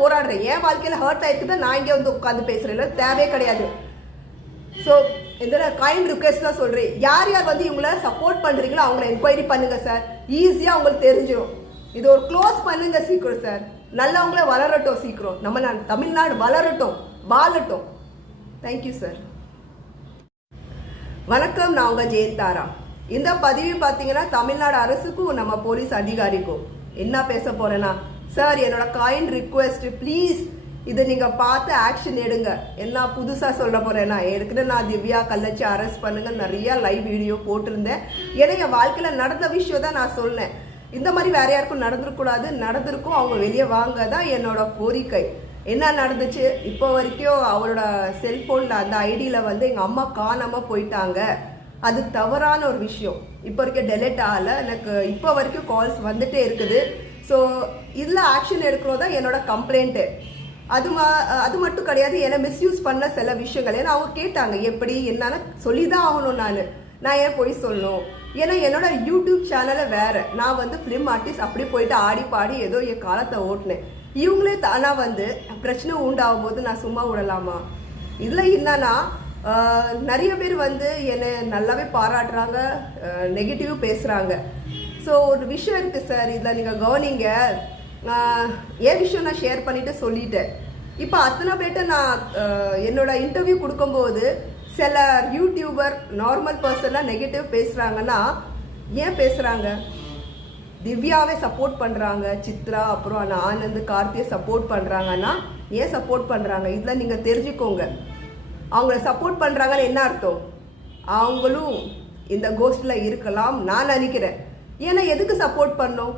போராடுறேன். என் வாழ்க்கையில ஹர்ட் ஆயிருக்குதான் நான் இங்கே வந்து உட்காந்து பேசுறேன், தேவையே கிடையாது. ஸோ இந்த கைண்ட் ரிக்வெஸ்ட் தான் சொல்றேன். யார் யார் வந்து இவங்கள சப்போர்ட் பண்றீங்களோ அவங்கள என்கொயரி பண்ணுங்க சார். ஈஸியா உங்களுக்கு தெரிஞ்சிடும். இது ஒரு க்ளோஸ் பண்ணுங்க சீக்கிரம் சார். நல்லவங்களே வளரட்டும் சீக்கிரம். நம்ம தமிழ்நாடு வளரட்டும், வாழட்டும். Thank you sir. வணக்கம், நான் உங்க ஜெயந்தாரா. இந்த பதிவு பார்த்தீங்கன்னா தமிழ்நாடு அரசுக்கும் நம்ம போலீஸ் அதிகாரிக்கும் என்ன பேச போறேன்னா, சார் என்னோட கைண்ட் ரிக்வெஸ்ட், ப்ளீஸ் இதை நீங்க பார்த்து ஆக்ஷன் எடுங்க. என்ன புதுசா சொல்ல போறேன்னா, ஏற்கனவே நான் திவ்யா கள்ளச்சி அரெஸ்ட் பண்ணுங்க நிறைய லைவ் வீடியோ போட்டிருந்தேன். ஏன்னா என் வாழ்க்கையில நடந்த விஷயம் தான் நான் சொன்னேன். இந்த மாதிரி வேற யாருக்கும் நடந்துடக்கூடாது, நடந்திருக்கும், அவங்க வெளியே வாங்க தான் என்னோட கோரிக்கை. என்ன நடந்துச்சு, இப்போ வரைக்கும் அவரோட செல்போன்ல அந்த ஐடியில வந்து எங்க அம்மா காணாம போயிட்டாங்க. அது தவறான ஒரு விஷயம். இப்போ வரைக்கும் டெலிட் ஆகல. எனக்கு இப்போ வரைக்கும் கால்ஸ் வந்துட்டே இருக்குது. ஸோ இதில் ஆக்ஷன் எடுக்கிறோம் தான் என்னோட கம்ப்ளைண்ட்டு. அது மட்டும் கிடையாது, என்னை மிஸ்யூஸ் பண்ண சில விஷயங்கள். ஏன்னா அவங்க கேட்டாங்க எப்படி என்னன்னு சொல்லி தான் ஆகணும். நான் ஏன் போய் சொல்லணும்? ஏன்னா என்னோட யூடியூப் சேனலை வேற, நான் வந்து ஃபிலிம் ஆர்டிஸ்ட், அப்படி போயிட்டு ஆடி பாடி ஏதோ என் காலத்தை ஓட்டினேன். இவங்களே தானா வந்து பிரச்சனை உண்டாகும் போது நான் சும்மா விடலாமா? இதில் என்னன்னா, நிறைய பேர் வந்து என்னை நல்லாவே பாராட்டுறாங்க, நெகட்டிவ் பேசுகிறாங்க. ஸோ ஒரு விஷயம் இருக்குது சார், இதில் நீங்கள் கவனிங்க. ஏன் விஷயம் நான் ஷேர் பண்ணிட்டு சொல்லிட்டேன். இப்போ அத்தனை பேர்ட்ட நான் என்னோட இன்டர்வியூ கொடுக்கும்போது சில யூடியூபர் நார்மல் பர்சன்லாம் நெகட்டிவ் பேசுகிறாங்கன்னா ஏன் பேசுகிறாங்க? திவ்யாவே சப்போர்ட் பண்ணுறாங்க, சித்ரா அப்புறம் ஆனந்த் கார்த்தியை சப்போர்ட் பண்ணுறாங்கன்னா ஏன் சப்போர்ட் பண்ணுறாங்க? இதில் நீங்கள் தெரிஞ்சுக்கோங்க. அவங்கள சப்போர்ட் பண்ணுறாங்கன்னு என்ன அர்த்தம்? அவங்களும் இந்த கோஸ்டில் இருக்கலாம் நான் நினைக்கிறேன். ஏன்னா எதுக்கு சப்போர்ட் பண்ணோம்?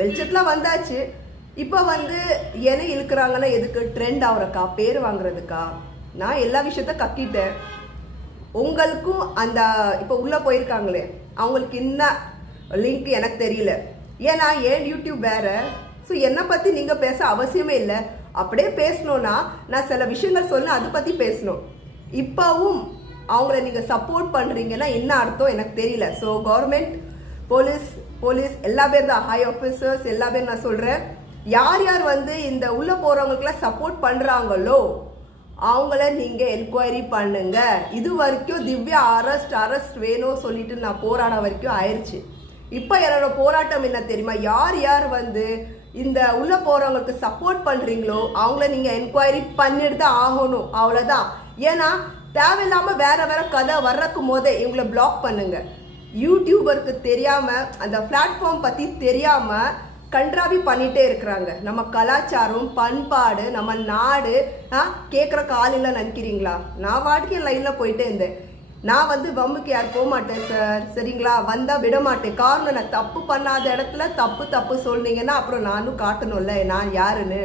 வெளிச்சத்தில் வந்தாச்சு. இப்போ வந்து என்ன இழுக்கிறாங்கன்னா எதுக்கு? ட்ரெண்ட் ஆகுறக்கா, பேர் வாங்குறதுக்கா? நான் எல்லா விஷயத்த கக்கிட்டேன். உங்களுக்கும் அந்த இப்போ உள்ளே போயிருக்காங்களே அவங்களுக்கு என்ன லிங்க் எனக்கு தெரியல. ஏன்னா ஏன் யூடியூப் வேற. ஸோ என்னை பற்றி நீங்கள் பேச அவசியமே இல்லை. அப்படியே பேசணும்னா நான் சில விஷயங்கள் சொன்ன அதை பற்றி பேசணும். இப்போவும் அவங்கள நீங்கள் சப்போர்ட் பண்ணுறீங்கன்னா என்ன அர்த்தம் எனக்கு தெரியல. ஸோ கவர்மெண்ட், போலீஸ் எல்லா பேர் தான், ஹை ஆஃபீஸர்ஸ் எல்லா பேர் நான் சொல்கிறேன். யார் யார் வந்து இந்த உள்ளே போகிறவங்களுக்குலாம் சப்போர்ட் பண்ணுறாங்களோ அவங்கள நீங்கள் என்கொயரி பண்ணுங்க. இது வரைக்கும் திவ்யா அரெஸ்ட் வேணும் சொல்லிட்டு நான் போராட வரைக்கும் ஆயிடுச்சு. இப்போ என்னோட போராட்டம் என்ன தெரியுமா? யார் யார் வந்து இந்த உள்ளே போகிறவங்களுக்கு சப்போர்ட் பண்ணுறீங்களோ அவங்கள நீங்கள் என்கொயரி பண்ணிட்டு தான் ஆகணும். அவ்வளோதான். ஏன்னா தேவையில்லாமல் வேற கதை வர்றக்கும் போதே இவங்கள பிளாக் பண்ணுங்க. யூடியூபருக்கு தெரியாமல், அந்த பிளாட்ஃபார்ம் பற்றி தெரியாமல் கன்றாவி பண்ணிகிட்டே இருக்கிறாங்க. நம்ம கலாச்சாரம், பண்பாடு, நம்ம நாடு கேட்குற காலையில் நினைக்கிறீங்களா? நான் வாடிக்கை லைனில் போயிட்டே இருந்தேன். நான் வந்து வம்புக்கு யார் போக மாட்டேன் சார், சரிங்களா? வந்தால் விட மாட்டேன். காரணம், நான் தப்பு பண்ணாத இடத்துல தப்பு சொன்னீங்கன்னா அப்புறம் நானும் காட்டணும்ல நான் யாருன்னு.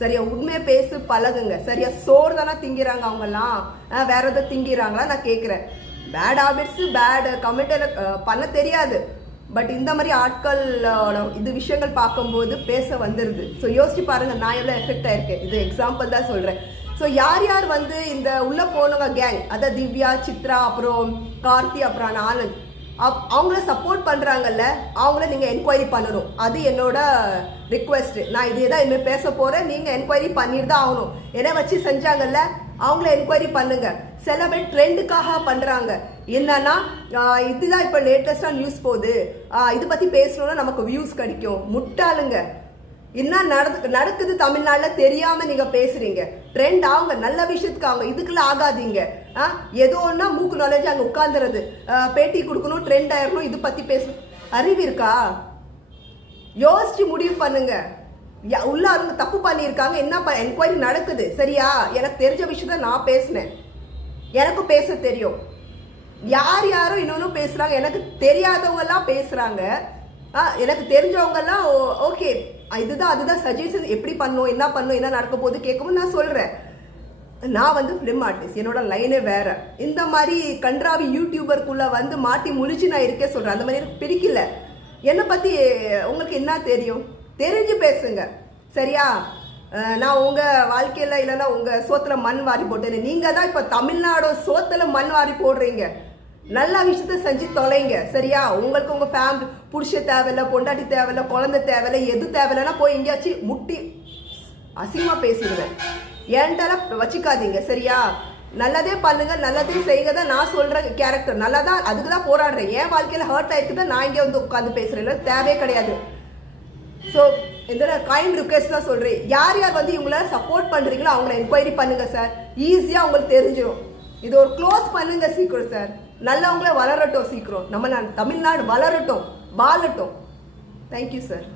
சரியா உண்மையை பேசு பழகுங்க. சரியா சோறு தானே திங்கிறாங்க அவங்கெல்லாம், வேற எதை திங்கிறாங்களா நான் கேட்குறேன். பேட் ஹாபிட்ஸு, பேட் கமெண்ட் எனக்கு பண்ண தெரியாது. பட் இந்த மாதிரி ஆட்கள் இது விஷயங்கள் பார்க்கும்போது பேச வந்துடுது. ஸோ யோசிச்சு பாருங்க நான் எவ்வளோ எஃபெக்ட் ஆயிருக்கேன். இது எக்ஸாம்பிள் தான் சொல்கிறேன். ஸோ யார் யார் வந்து இந்த உள்ளே போனவங்க கேங், அதாவது திவ்யா, சித்ரா, அப்புறம் கார்த்தி, அப்புறம் ஆனந்த், அவங்கள சப்போர்ட் பண்ணுறாங்கல்ல அவங்கள நீங்கள் என்கொயரி பண்ணணும். அது என்னோட ரிக்வெஸ்ட். நான் இதே தான் இனிமேல் பேச போகிறேன். நீங்கள் என்கொயரி பண்ணிட்டு தான் ஆகணும். என்ன வச்சு செஞ்சாங்கல்ல அவங்கள என்கொயரி பண்ணுங்க. சில பேர் ட்ரெண்டுக்காக பண்ணுறாங்க. என்னன்னா இதுதான் இப்போ லேட்டஸ்டாக நியூஸ் போகுது, இது பற்றி பேசணும்னா நமக்கு வியூஸ் கிடைக்கும். முட்டாளுங்க. என்ன நடக்குது தமிழ்நாட்டில் தெரியாமல் நீங்கள் பேசுகிறீங்க. ட்ரெண்ட் ஆகுங்க, நல்ல விஷயத்துக்கு அவங்க இதுக்குள்ள ஆகாதீங்க. ஏதோ ஒன்றா மூக்கு நாலேஜ் அங்கே உட்காந்துறது, பேட்டி கொடுக்கணும், ட்ரெண்ட் ஆயிடணும், இது பற்றி பேசணும். அறிவு இருக்கா? யோசிச்சு முடிவு பண்ணுங்க. உள்ள அவங்க தப்பு பண்ணியிருக்காங்க, என்ன என்கொயரி நடக்குது. சரியா? எனக்கு தெரிஞ்ச விஷயத்த நான் பேசினேன், எனக்கும் பேச தெரியும். யார் யாரும் இன்னொன்று பேசுகிறாங்க, எனக்கு தெரியாதவங்கெல்லாம் பேசுகிறாங்க. எனக்கு தெரிஞ்சவங்கெல்லாம் ஓகே அதுதான் சஜஷன், எப்படி பண்ணணும், என்ன நடக்க போகுது கேட்கும்போது நான் சொல்கிறேன். நான் வந்து ஃபிலிம் ஆர்டிஸ்ட், என்னோட லைனே வேற. இந்த மாதிரி கன்றாவி யூடியூபருக்குள்ளே வந்து மாட்டி முழிச்சு நான் இருக்கே சொல்கிறேன். அந்த மாதிரி எனக்கு பிடிக்கல. என்னை பற்றி உங்களுக்கு என்ன தெரியும்? தெரிஞ்சு பேசுங்க. சரியா? நான் உங்கள் வாழ்க்கையில் இல்லைன்னா உங்கள் சோத்தில் மண் வாரி போட்டேன். நீங்கள் தான் இப்போ தமிழ்நாடோட சோத்தில் மண் வாரி போடுறீங்க. நல்ல விஷயத்த செஞ்சு தொலைங்க. சரியா? உங்களுக்கு உங்கள் ஃபேமிலி புருஷ தேவையில்லை, பொண்டாட்டி தேவையில்லை, குழந்தை தேவையில்லை, எது தேவையில்லைன்னா போய் எங்கேயாச்சும் முட்டி அசிங்கமா பேசிடுவேன். ஏன்ட்டால வச்சுக்காதீங்க சரியா? நல்லதே பண்ணுங்க, நல்லதே செய்யுங்க தான் நான் சொல்ற கேரக்டர். நல்லதா அதுக்கு தான் போராடுறேன். என் வாழ்க்கையில ஹர்ட் ஆயிருக்கு தான் நான் இங்கே வந்து உட்காந்து பேசுறேன். இல்லை தேவையே கிடையாது. ஸோ இந்த கைண்ட் ரிக்வெஸ்ட் தான் சொல்றேன். யார் யார் வந்து இவங்கள சப்போர்ட் பண்றீங்களோ அவங்கள என்கொயரி பண்ணுங்க சார். ஈஸியா உங்களுக்கு தெரிஞ்சிடும். இது ஒரு க்ளோஸ் பண்ணுங்க சீக்கிரம் சார். நல்லவங்களே வளரட்டும் சீக்கிரம். நம்ம தமிழ்நாடு வளரட்டும், வாழட்டும். Thank you sir.